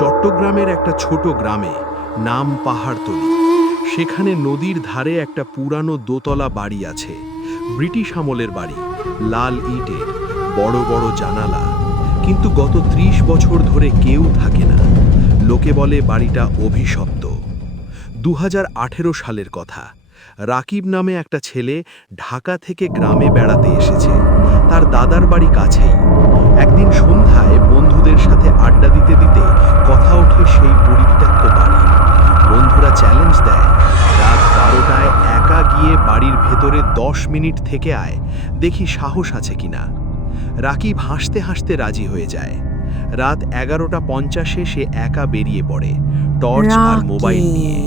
চট্টগ্রামের একটা ছোট গ্রামে, নাম পাহাড়তলি। সেখানে নদীর ধারে একটা পুরানো দোতলা বাড়ি আছে। ব্রিটিশ আমলের বাড়ি, লাল ইটের, বড় বড় জানালা। কিন্তু গত ত্রিশ বছর ধরে কেউ থাকে না। লোকে বলে বাড়িটা অভিশপ্ত। দু হাজার আঠেরো সালের কথা। রাকিব নামে একটা ছেলে ঢাকা থেকে গ্রামে বেড়াতে এসেছে। তার দাদার বাড়ি কাছেই। একদিন সন্ধ্যায় বন্ধুদের সাথে আড্ডা দিতে দিতে চ্যালেঞ্জ দেয়। রাত বারোটায় একা গিয়ে বাড়ির ভেতরে দশ মিনিট থেকে আয়। দেখি সাহস আছে কিনা রাকিব হাসতে হাসতে রাজি হয়ে যায়। রাত এগারোটা পঞ্চাশে সে একা বেরিয়ে পড়ে টর্চ আর মোবাইল নিয়ে।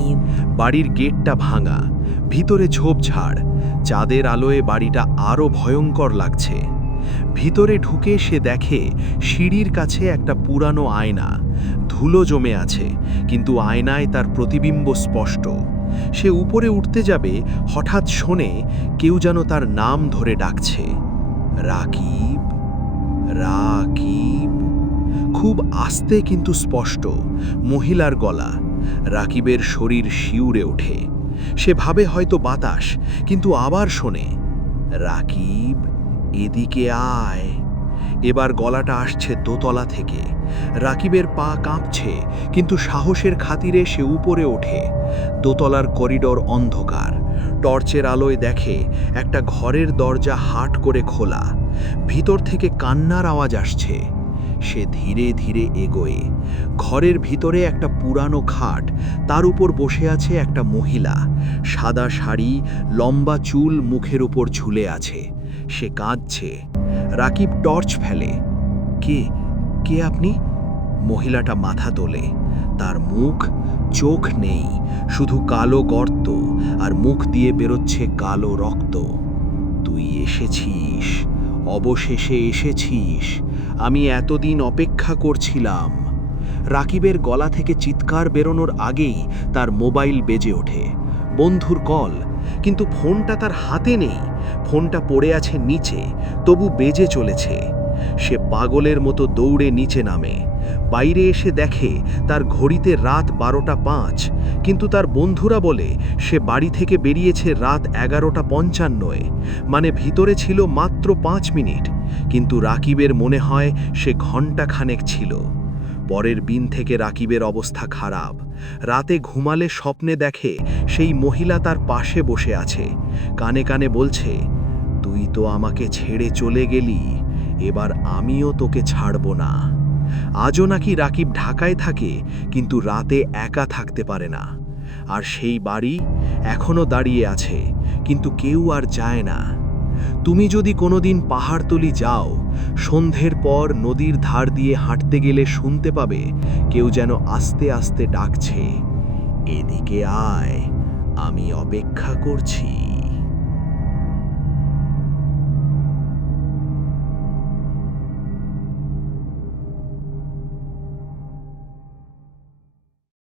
বাড়ির গেটটা ভাঙা ভিতরে ঝোপঝাড় চাঁদের আলোয় বাড়িটা আরও ভয়ঙ্কর লাগছে। ভিতরে ঢুকে সে দেখে সিঁড়ির কাছে একটা পুরানো আয়না। ধুলো জমে আছে, কিন্তু আয়নায় তার প্রতিবিম্ব স্পষ্ট। সে উপরে উঠতে যাবে, হঠাৎ শোনে কেউ যেন তার নাম ধরে ডাকছে। রাকিব রাকিব। খুব আস্তে কিন্তু স্পষ্ট, মহিলার গলা। রাকিবের শরীর শিউরে ওঠে। সে ভাবে হয়তো বাতাস, কিন্তু আবার শোনে, রাকিব, এদিকে আয়। এবার গলাটা আসছে দোতলা থেকে। রাকিবের পা কাঁপছে, কিন্তু সাহসের খাতিরে সে উপরে ওঠে। দোতলার করিডোর অন্ধকার। টর্চের আলোয় দেখে একটা ঘরের দরজা হাট করে খোলা। ভিতর থেকে কান্নার আওয়াজ আসছে। সে ধীরে ধীরে এগোয়। ঘরের ভিতরে একটা পুরানো খাট, তার উপর বসে আছে একটা মহিলা। সাদা শাড়ি, লম্বা চুল মুখের উপর ঝুলে আছে। সে কাঁদছে। রাকিব টর্চ ফেলে। কে? কে আপনি? মহিলাটা মাথা তোলে। তার মুখ, চোখ নেই, শুধু কালো গর্ত আর মুখ দিয়ে বেরোচ্ছে কালো রক্ত। তুই এসেছিস, অবশেষে এসেছিস, আমি এতদিন অপেক্ষা করছিলাম। রাকিবের গলা থেকে চিৎকার বেরোনোর আগেই তার মোবাইল বেজে ওঠে। বন্ধুর কল কিন্তু ফোনটা তার হাতে নেই। ফোনটা পড়ে আছে নিচে, তবু বেজে চলেছে। সে পাগলের মতো দৌড়ে নিচে নামে। বাইরে এসে দেখে তার ঘড়িতে রাত বারোটা পাঁচ, কিন্তু তার বন্ধুরা বলে, সে বাড়ি থেকে বেরিয়েছে রাত এগারোটা পঞ্চান্নয়। মানে ভিতরে ছিল মাত্র পাঁচ মিনিট। কিন্তু রাকিবের মনে হয় সে ঘণ্টা খানেক ছিল। পরের দিন থেকে রাকিবের অবস্থা খারাপ। রাতে ঘুমালে স্বপ্নে দেখে সেই মহিলা তার পাশে বসে আছে। কানে কানে বলছে, তুই তো আমাকে ছেড়ে চলে গেলি, এবার আমিও তোকে ছাড়ব না। আজও নাকি রাকিব ঢাকায় থাকে, কিন্তু রাতে একা থাকতে পারে না। আর সেই বাড়ি এখনও দাঁড়িয়ে আছে, কিন্তু কেউ আর যায় না। তুমি যদি কোনোদিন পাহাড়তলি যাও, সন্ধ্যের পর নদীর ধার দিয়ে হাঁটতে গেলে শুনতে পাবে কেউ যেন আস্তে আস্তে ডাকছে, এদিকে আয়, আমি অপেক্ষা করছি।